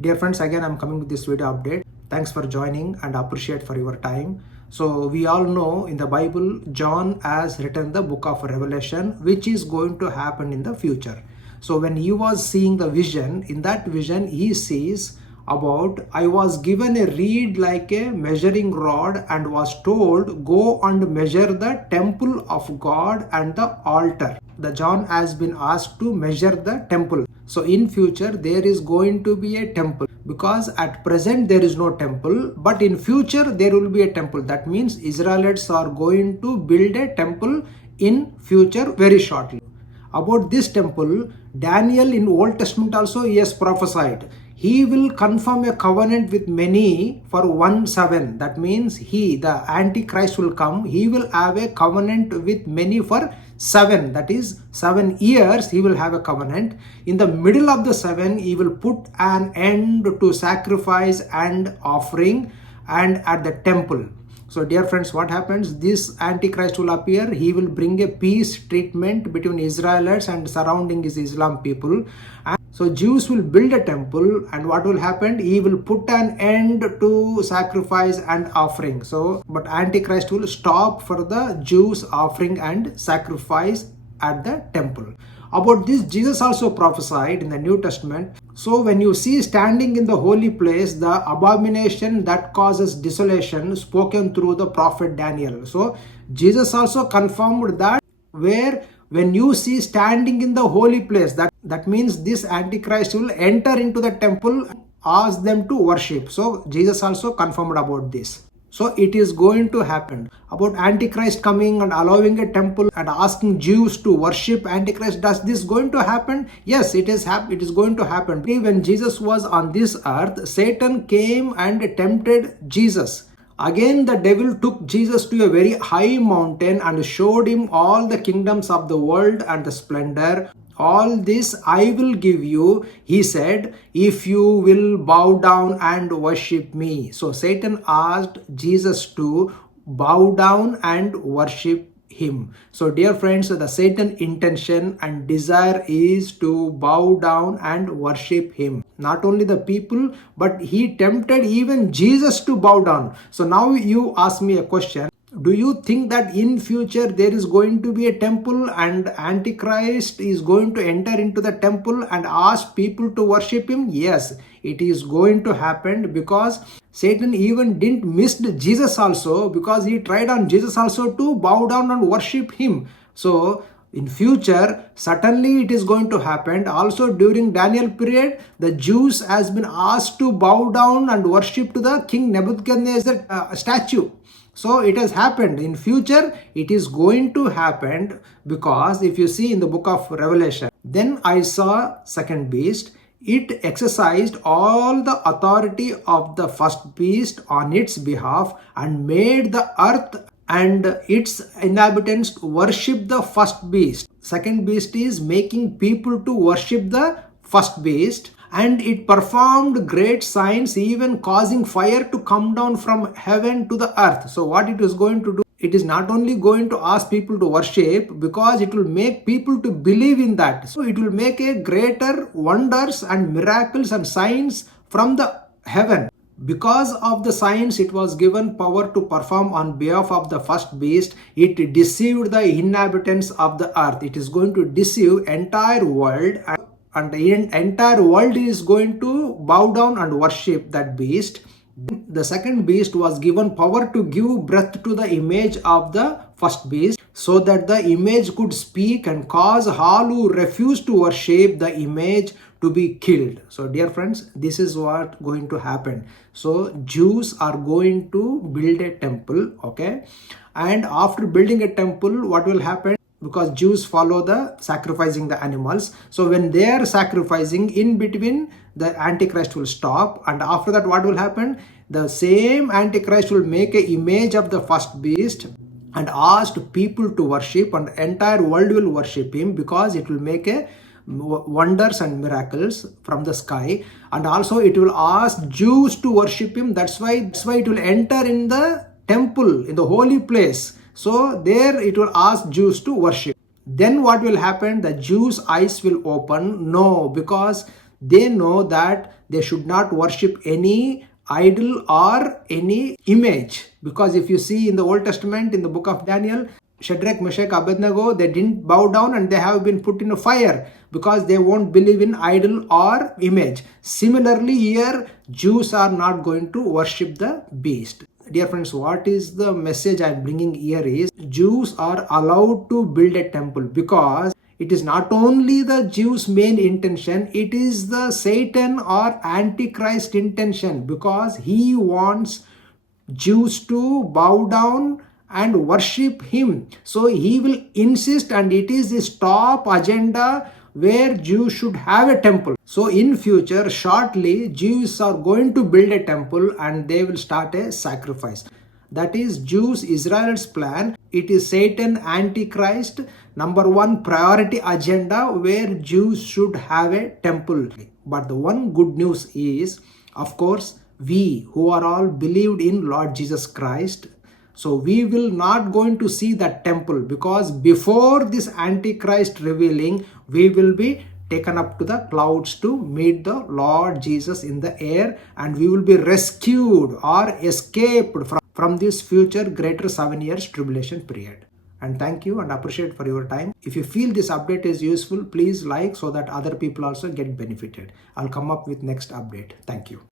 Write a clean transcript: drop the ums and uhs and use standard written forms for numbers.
Dear friends, again I'm coming with this video update. Thanks for joining and appreciate for your time. So we all know in the Bible, John has written the book of Revelation, which is going to happen in the future. So when he was seeing the vision, in that vision he sees about, I was given a reed like a measuring rod and was told, go and measure the temple of God and the altar. The John has been asked to measure the temple. So in future there is going to be a temple, because at present there is no temple, but in future there will be a temple. That means Israelites are going to build a temple in future very shortly. About this temple, Daniel in Old Testament also he has prophesied. He will confirm a covenant with many for 1/7. That means he, the Antichrist, will come. He will have a covenant with many for 7. That is 7 years he will have a covenant. In the middle of the 7, he will put an end to sacrifice and offering and at the temple. So dear friends, what happens? This Antichrist will appear. He will bring a peace treatment between Israelites and surrounding is Islam people. And so Jews will build a temple, and what will happen? He will put an end to sacrifice and offering. So, but Antichrist will stop for the Jews offering and sacrifice at the temple. About this, Jesus also prophesied in the New Testament. So when you see standing in the holy place, the abomination that causes desolation spoken through the prophet Daniel. So Jesus also confirmed that where when you see standing in the holy place, that means this Antichrist will enter into the temple, ask them to worship. So Jesus also confirmed about this. So it is going to happen. About Antichrist coming and allowing a temple and asking Jews to worship Antichrist, does this going to happen? Yes, it is going to happen. When Jesus was on this earth, Satan came and tempted Jesus. Again, the devil took Jesus to a very high mountain and showed him all the kingdoms of the world and the splendor. All this I will give you, he said, if you will bow down and worship me. So Satan asked Jesus to bow down and worship him. So dear friends, the Satan intention and desire is to bow down and worship him. Not only the people, but he tempted even Jesus to bow down. So now you ask me a question. Do you think that in future there is going to be a temple and Antichrist is going to enter into the temple and ask people to worship him? Yes, it is going to happen, because Satan even didn't miss Jesus also, because he tried on Jesus also to bow down and worship him. So in future, certainly it is going to happen. Also during Daniel period, the Jews has been asked to bow down and worship to the King Nebuchadnezzar statue. So it has happened. In future, it is going to happen, because if you see in the book of Revelation, then I saw second beast. It exercised all the authority of the first beast on its behalf and made the earth and its inhabitants worship the first beast. Second beast is making people to worship the first beast. And it performed great signs, even causing fire to come down from heaven to the earth. So what it is going to do, it is not only going to ask people to worship, because it will make people to believe in that. So it will make a greater wonders and miracles and signs from the heaven. Because of the signs it was given power to perform on behalf of the first beast, it deceived the inhabitants of the earth. It is going to deceive entire world, and the entire world is going to bow down and worship that beast. The second beast was given power to give breath to the image of the first beast, so that the image could speak and cause all who refuse to worship the image to be killed. So dear friends, this is what going to happen. So Jews are going to build a temple, okay? And after building a temple, what will happen? Because Jews follow the sacrificing the animals. So when they are sacrificing, in between the Antichrist will stop, and after that what will happen? The same Antichrist will make an image of the first beast and ask people to worship, and the entire world will worship him, because it will make a wonders and miracles from the sky. And also it will ask Jews to worship him. That's why it will enter in the temple, in the holy place. So there it will ask Jews to worship. Then what will happen? The Jews' eyes will open. No, because they know that They should not worship any idol or any image. Because if you see in the Old Testament, in the book of Daniel, Shadrach, Meshach, Abednego, they didn't bow down and they have been put in a fire because they won't believe in idol or image. Similarly, here, Jews are not going to worship the beast. Dear friends, what is the message I'm bringing here is Jews are allowed to build a temple because it is not only the Jews' main intention, it is the Satan or Antichrist intention, because he wants Jews to bow down and worship him. So he will insist, and it is his top agenda where Jews should have a temple. So in future, shortly, Jews are going to build a temple and they will start a sacrifice. That is Jews, Israel's plan. It is Satan, Antichrist, number one priority agenda where Jews should have a temple. But the one good news is, of course, we who are all believed in Lord Jesus Christ, so we will not going to see that temple, because before this Antichrist revealing, we will be taken up to the clouds to meet the Lord Jesus in the air, and we will be rescued or escaped from this future greater 7 years tribulation period. And thank you and appreciate for your time. If you feel this update is useful, please like so that other people also get benefited. I'll come up with next update. Thank you.